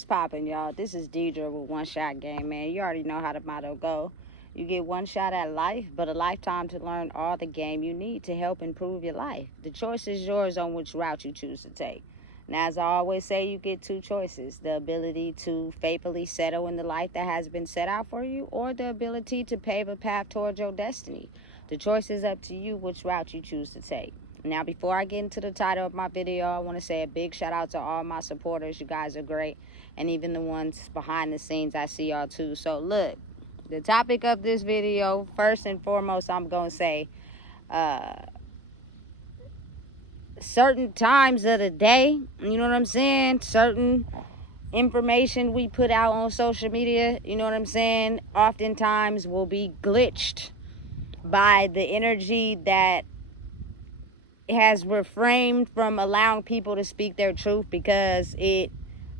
What's poppin', y'all? This is Deidre with One Shot Game, man. You already know how the motto go. You get one shot at life, but a lifetime to learn all the game you need to help improve your life. The choice is yours on which route you choose to take. Now, as I always say, you get two choices: the ability to faithfully settle in the life that has been set out for you, or the ability to pave a path towards your destiny. The choice is up to you which route you choose to take. Now, before I get into the title of my video, I want to say a big shout out to all my supporters. You guys are great. And even the ones behind the scenes, I see y'all too. So look, the topic of this video, first and foremost, I'm going to say certain times of the day, you know what I'm saying? Certain information we put out on social media, you know what I'm saying? Oftentimes will be glitched by the energy that has refrained from allowing people to speak their truth, because it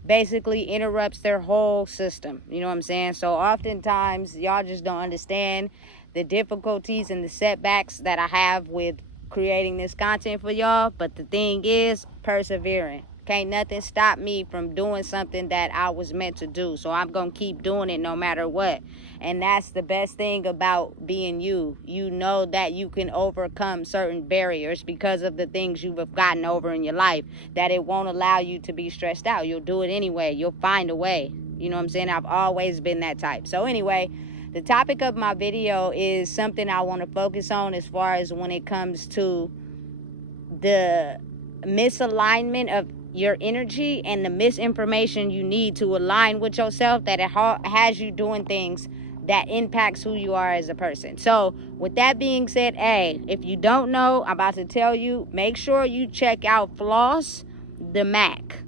basically interrupts their whole system. You know what I'm saying? So oftentimes y'all just don't understand the difficulties and the setbacks that I have with creating this content for y'all. But the thing is, persevering. Can't nothing stop me from doing something that I was meant to do. So I'm going to keep doing it no matter what. And that's the best thing about being you. You know that you can overcome certain barriers because of the things you've gotten over in your life, that it won't allow you to be stressed out. You'll do it anyway. You'll find a way. You know what I'm saying? I've always been that type. So anyway, the topic of my video is something I want to focus on as far as when it comes to the misalignment of your energy and the misinformation you need to align with yourself, that it has you doing things that impacts who you are as a person. So with that being said, hey, if you don't know, I'm about to tell you, make sure you check out Floss the Mac.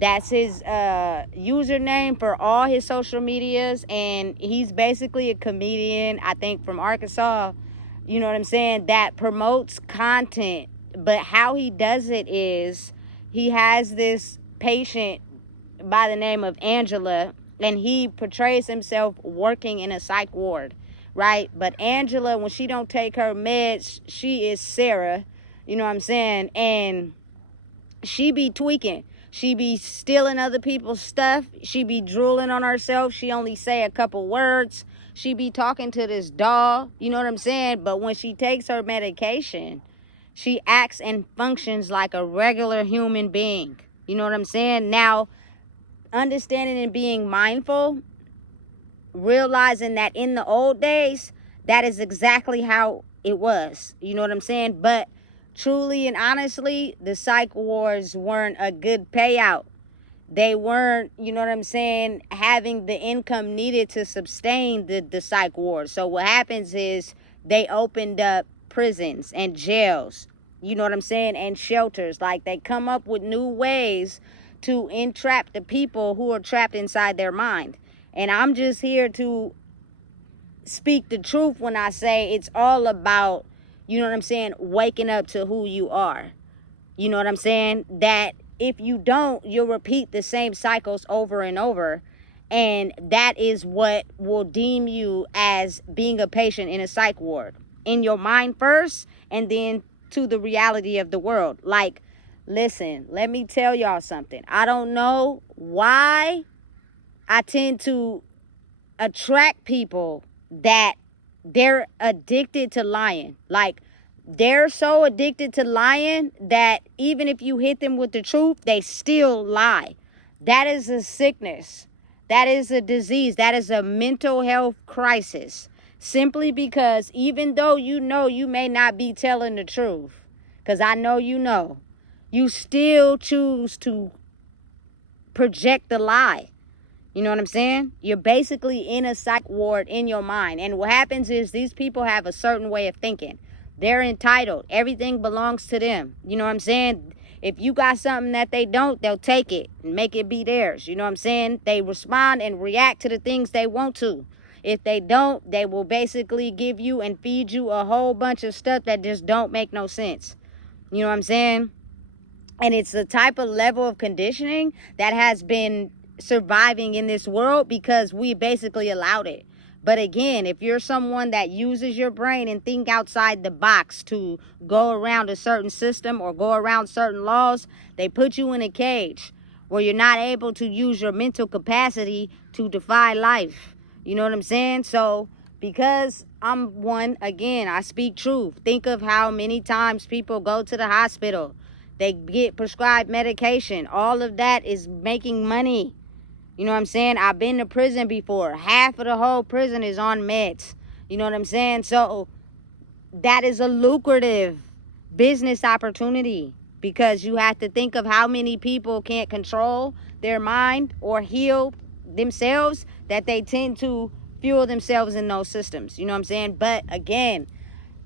That's his username for all his social medias, and he's basically a comedian, I think, from Arkansas, you know what I'm saying, that promotes content. But how he does it is, he has this patient by the name of Angela, and he portrays himself working in a psych ward, right? But Angela, when she don't take her meds, she is Sarah, you know what I'm saying, and she be tweaking. She be stealing other people's stuff. She be drooling on herself. She only say a couple words. She be talking to this doll, you know what I'm saying? But when she takes her medication, she acts and functions like a regular human being. You know what I'm saying? Now, understanding and being mindful, realizing that in the old days, that is exactly how it was. You know what I'm saying? But truly and honestly, the psych wards weren't a good payout. They weren't, you know what I'm saying, having the income needed to sustain the psych ward. So what happens is they opened up prisons and jails, you know what I'm saying, and shelters. Like, they come up with new ways to entrap the people who are trapped inside their mind. And I'm just here to speak the truth when I say it's all about, you know what I'm saying, waking up to who you are. You know what I'm saying? That if you don't, you'll repeat the same cycles over and over. And that is what will deem you as being a patient in a psych ward. In your mind first, and then to the reality of the world. Like, listen, let me tell y'all something. I don't know why I tend to attract people that they're addicted to lying. Like, they're so addicted to lying that even if you hit them with the truth, they still lie. That is a sickness. That is a disease. That is a mental health crisis. Simply because even though you know you may not be telling the truth, because I know you still choose to project the lie. You know what I'm saying? You're basically in a psych ward in your mind. And what happens is these people have a certain way of thinking. They're entitled. Everything belongs to them. You know what I'm saying? If you got something that they don't, they'll take it and make it be theirs. You know what I'm saying? They respond and react to the things they want to. If they don't, they will basically give you and feed you a whole bunch of stuff that just don't make no sense. You know what I'm saying? And it's the type of level of conditioning that has been surviving in this world because we basically allowed it. But again, if you're someone that uses your brain and think outside the box to go around a certain system or go around certain laws, they put you in a cage where you're not able to use your mental capacity to defy life. You know what I'm saying? So because I'm one, again, I speak truth. Think of how many times people go to the hospital. They get prescribed medication. All of that is making money. You know what I'm saying? I've been to prison before. Half of the whole prison is on meds. You know what I'm saying? So that is a lucrative business opportunity, because you have to think of how many people can't control their mind or heal themselves, that they tend to fuel themselves in those systems. You know what I'm saying? But again,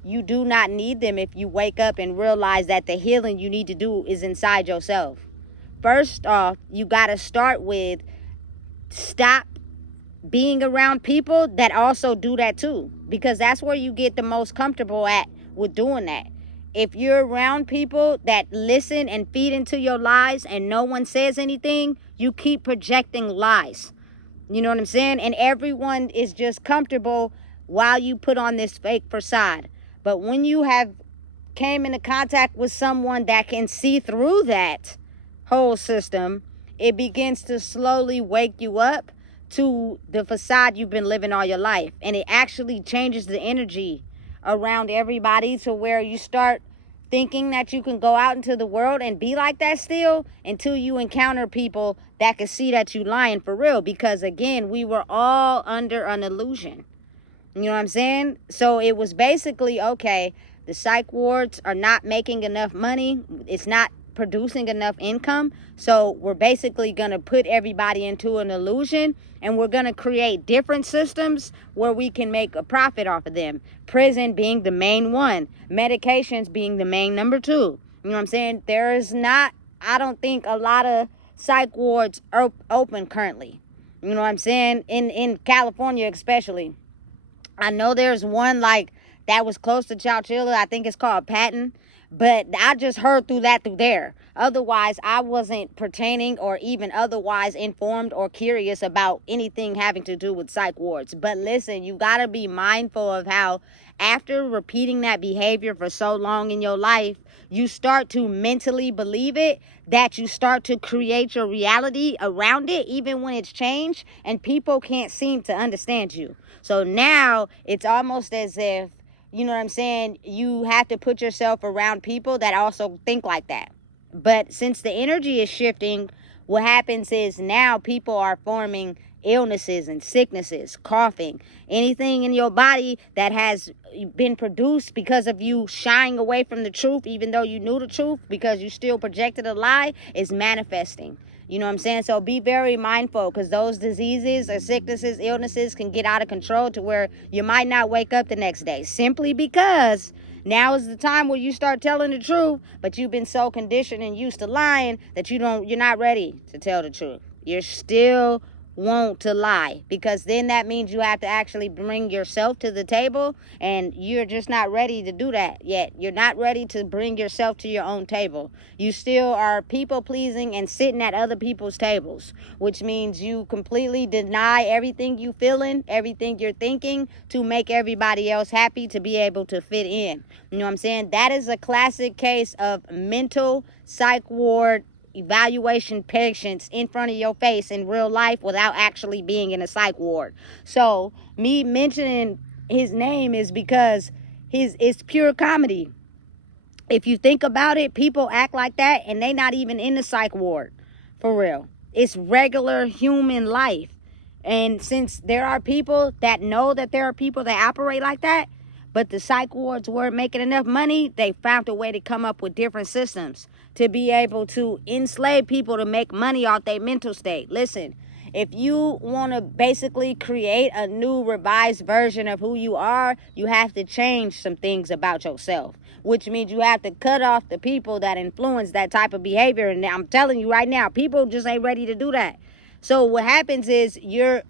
you do not need them if you wake up and realize that the healing you need to do is inside yourself. First off, you got to start with stop being around people that also do that too, because that's where you get the most comfortable at with doing that. If you're around people that listen and feed into your lies and no one says anything, you keep projecting lies. You know what I'm saying? And everyone is just comfortable while you put on this fake facade. But when you have came into contact with someone that can see through that whole system, it begins to slowly wake you up to the facade you've been living all your life. And it actually changes the energy around everybody to where you start thinking that you can go out into the world and be like that still, until you encounter people that can see that you lying for real. Because again, we were all under an illusion. You know what I'm saying? So it was basically, okay, the psych wards are not making enough money. It's not producing enough income. So we're basically going to put everybody into an illusion, and we're going to create different systems where we can make a profit off of them. Prison being the main one. Medications being the main number two. You know what I'm saying? There is not, I don't think, a lot of psych wards open currently. You know what I'm saying? In California especially. I know there's one like that was close to Chowchilla. I think it's called Patton. But I just heard through there. Otherwise, I wasn't pertaining or even otherwise informed or curious about anything having to do with psych wards. But listen, you got to be mindful of how after repeating that behavior for so long in your life, you start to mentally believe it, that you start to create your reality around it, even when it's changed, and people can't seem to understand you. So now it's almost as if, you know what I'm saying, you have to put yourself around people that also think like that. But since the energy is shifting, what happens is now people are forming illnesses and sicknesses, coughing, anything in your body that has been produced because of you shying away from the truth, even though you knew the truth, because you still projected a lie, is manifesting. You know what I'm saying? So be very mindful, because those diseases or sicknesses, illnesses can get out of control to where you might not wake up the next day, simply because now is the time where you start telling the truth, but you've been so conditioned and used to lying that you're not ready to tell the truth. You're still want to lie, because then that means you have to actually bring yourself to the table, and you're just not ready to do that yet. You're not ready to bring yourself to your own table. You still are people pleasing and sitting at other people's tables, which means you completely deny everything you feeling, everything you're thinking, to make everybody else happy, to be able to fit in. You know what I'm saying? That is a classic case of mental psych ward evaluation patients in front of your face in real life without actually being in a psych ward. So me mentioning his name is because it's pure comedy. If you think about it, people act like that and they not even in the psych ward. For real. It's regular human life. And since there are people that know that there are people that operate like that, but the psych wards weren't making enough money, they found a way to come up with different systems to be able to enslave people to make money off their mental state. Listen, if you want to basically create a new revised version of who you are, you have to change some things about yourself, which means you have to cut off the people that influence that type of behavior. And I'm telling you right now, people just ain't ready to do that. So what happens is you're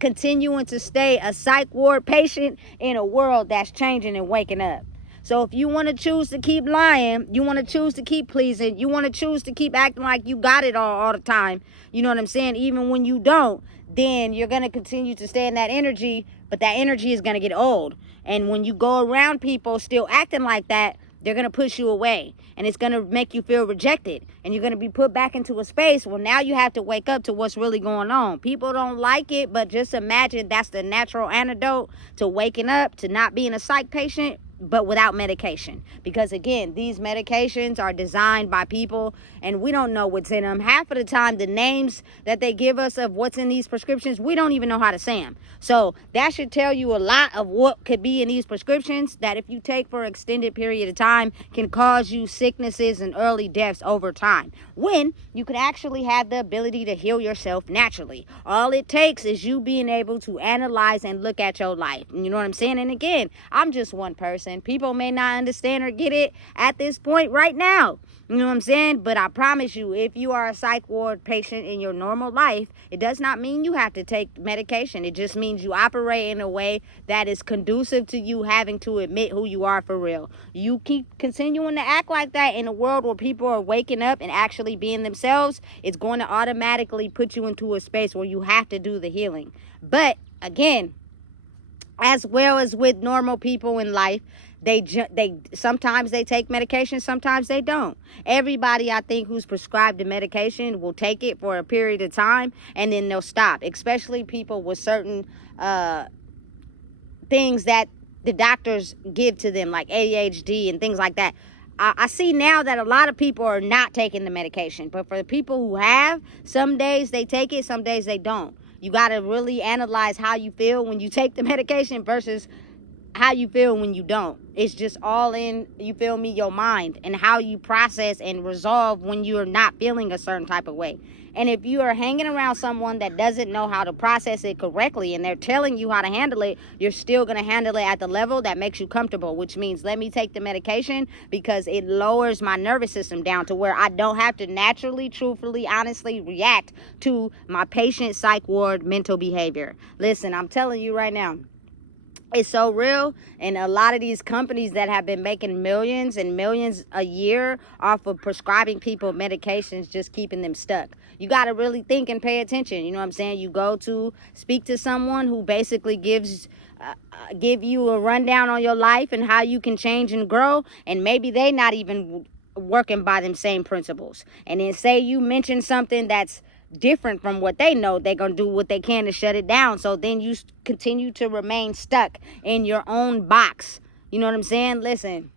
continuing to stay a psych ward patient in a world that's changing and waking up. So if you want to choose to keep lying, you want to choose to keep pleasing, you want to choose to keep acting like you got it all the time, you know what I'm saying, even when you don't, then you're going to continue to stay in that energy, but that energy is going to get old. And when you go around people still acting like that, they're going to push you away, and it's going to make you feel rejected, and you're going to be put back into a space. Well, now you have to wake up to what's really going on. People don't like it, but just imagine that's the natural antidote to waking up, to not being a psych patient, but without medication. Because again, these medications are designed by people, and we don't know what's in them. Half of the time, the names that they give us of what's in these prescriptions, we don't even know how to say them. So that should tell you a lot of what could be in these prescriptions, that if you take for an extended period of time, can cause you sicknesses and early deaths over time, when you could actually have the ability to heal yourself naturally. All it takes is you being able to analyze and look at your life. You know what I'm saying? And again, I'm just one person. People may not understand or get it at this point right now. You know what I'm saying? But I promise you, if you are a psych ward patient in your normal life, it does not mean you have to take medication. It just means you operate in a way that is conducive to you having to admit who you are for real. You keep continuing to act like that in a world where people are waking up and actually being themselves, it's going to automatically put you into a space where you have to do the healing. But again, as well as with normal people in life, they sometimes they take medication, sometimes they don't. Everybody, I think, who's prescribed the medication will take it for a period of time, and then they'll stop. Especially people with certain things that the doctors give to them, like ADHD and things like that. I see now that a lot of people are not taking the medication, but for the people who have, some days they take it, some days they don't. You got to really analyze how you feel when you take the medication versus how you feel when you don't. It's just all in, you feel me, your mind, and how you process and resolve when you're not feeling a certain type of way. And if you are hanging around someone that doesn't know how to process it correctly, and they're telling you how to handle it, you're still going to handle it at the level that makes you comfortable, which means let me take the medication because it lowers my nervous system down to where I don't have to naturally, truthfully, honestly react to my patient psych ward mental behavior. Listen, I'm telling you right now, it's so real. And a lot of these companies that have been making millions and millions a year off of prescribing people medications, just keeping them stuck. You got to really think and pay attention. You know what I'm saying? You go to speak to someone who basically give you a rundown on your life and how you can change and grow, and maybe they not even working by them same principles. And then say you mention something that's different from what they know, they're going to do what they can to shut it down. So then you continue to remain stuck in your own box. You know what I'm saying? Listen,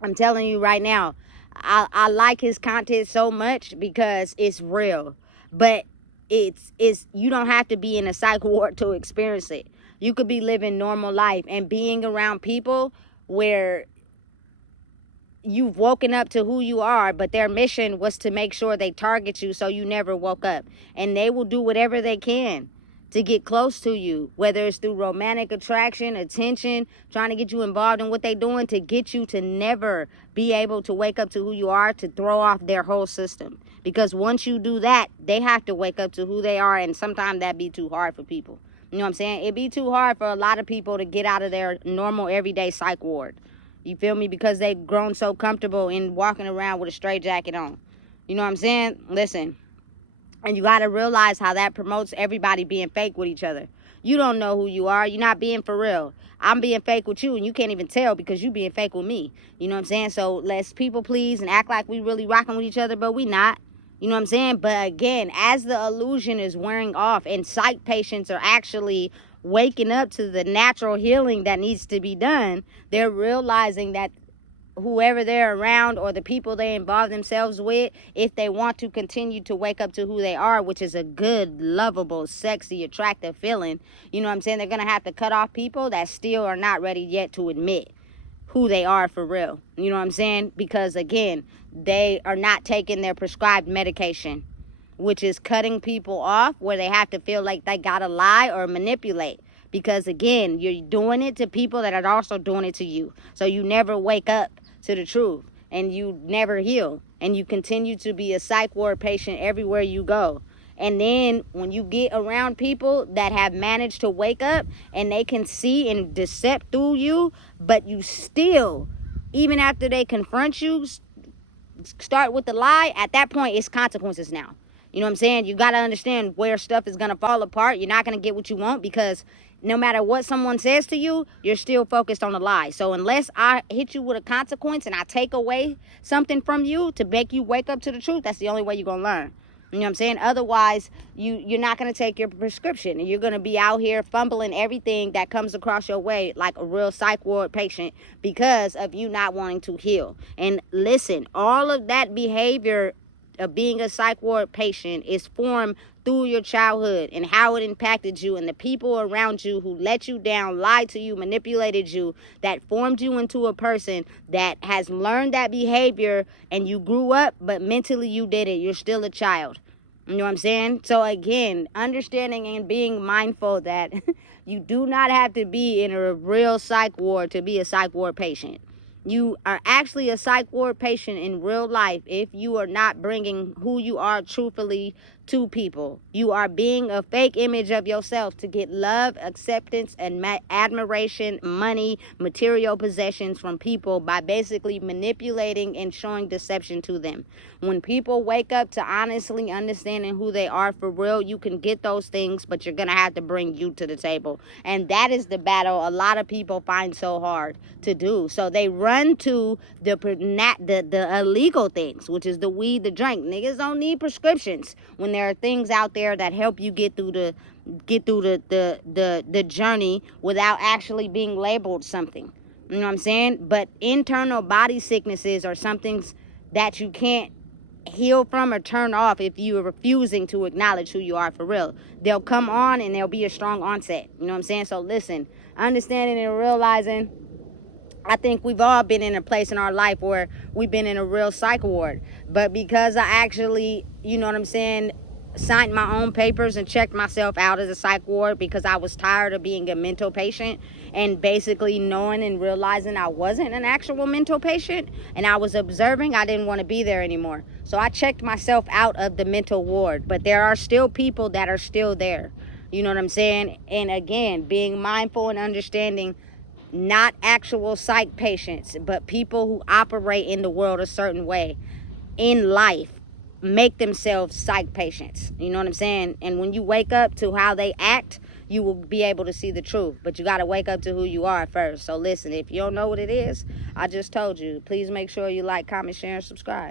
I'm telling you right now, I like his content so much because it's real. But it's you don't have to be in a psych ward to experience it. You could be living normal life and being around people where you've woken up to who you are, but their mission was to make sure they target you so you never woke up. And they will do whatever they can to get close to you, whether it's through romantic attraction, attention, trying to get you involved in what they're doing to get you to never be able to wake up to who you are, to throw off their whole system. Because once you do that, they have to wake up to who they are, and sometimes that be too hard for people. You know what I'm saying? It'd be too hard for a lot of people to get out of their normal everyday psych ward. You feel me? Because they've grown so comfortable in walking around with a straight jacket on. You know what I'm saying? Listen. And you got to realize how that promotes everybody being fake with each other. You don't know who you are. You're not being for real. I'm being fake with you, and you can't even tell because you being fake with me. You know what I'm saying? So let's people please and act like we really rocking with each other, but we not. You know what I'm saying? But again, as the illusion is wearing off and psych patients are actually waking up to the natural healing that needs to be done, they're realizing that whoever they're around or the people they involve themselves with, if they want to continue to wake up to who they are, which is a good, lovable, sexy, attractive feeling, you know what I'm saying, they're going to have to cut off people that still are not ready yet to admit who they are for real. You know what I'm saying? Because again, they are not taking their prescribed medication, which is cutting people off where they have to feel like they gotta lie or manipulate. Because again, you're doing it to people that are also doing it to you. So you never wake up to the truth, and you never heal, and you continue to be a psych ward patient everywhere you go. And then when you get around people that have managed to wake up and they can see and decept through you, but you still, even after they confront you, start with the lie, at that point it's consequences now. You know what I'm saying? You got to understand where stuff is going to fall apart. You're not going to get what you want because no matter what someone says to you, you're still focused on the lie. So unless I hit you with a consequence and I take away something from you to make you wake up to the truth, that's the only way you're going to learn. You know what I'm saying? Otherwise, you're not going to take your prescription. You're going to be out here fumbling everything that comes across your way like a real psych ward patient because of you not wanting to heal. And listen, all of that behavior of being a psych ward patient is formed through your childhood and how it impacted you and the people around you who let you down, lied to you, manipulated you, that formed you into a person that has learned that behavior, and you grew up, but mentally you did it. You're still a child. You know what I'm saying? So again, understanding and being mindful that you do not have to be in a real psych ward to be a psych ward patient. You are actually a psych ward patient in real life if you are not bringing who you are truthfully to people. You are being a fake image of yourself to get love, acceptance, and admiration, money, material possessions from people by basically manipulating and showing deception to them. When people wake up to honestly understanding who they are for real, you can get those things, but you're going to have to bring you to the table. And that is the battle a lot of people find so hard to do. So they run to the illegal things, which is the weed, the drink. Niggas don't need prescriptions when there are things out there that help you get through the journey without actually being labeled something. You know what I'm saying? But internal body sicknesses are something that you can't heal from or turn off if you are refusing to acknowledge who you are for real. They'll come on and there'll be a strong onset. You know what I'm saying? So listen, understanding and realizing, I think we've all been in a place in our life where we've been in a real psych ward. But because I actually, you know what I'm saying, signed my own papers and checked myself out as a psych ward because I was tired of being a mental patient and basically knowing and realizing I wasn't an actual mental patient and I was observing, I didn't want to be there anymore. So I checked myself out of the mental ward. But there are still people that are still there. You know what I'm saying? And again, being mindful and understanding not actual psych patients, but people who operate in the world a certain way in life make themselves psych patients. You know what I'm saying? And when you wake up to how they act, you will be able to see the truth. But you got to wake up to who you are first. So listen, if you don't know what it is, I just told you. Please make sure you like, comment, share, and subscribe.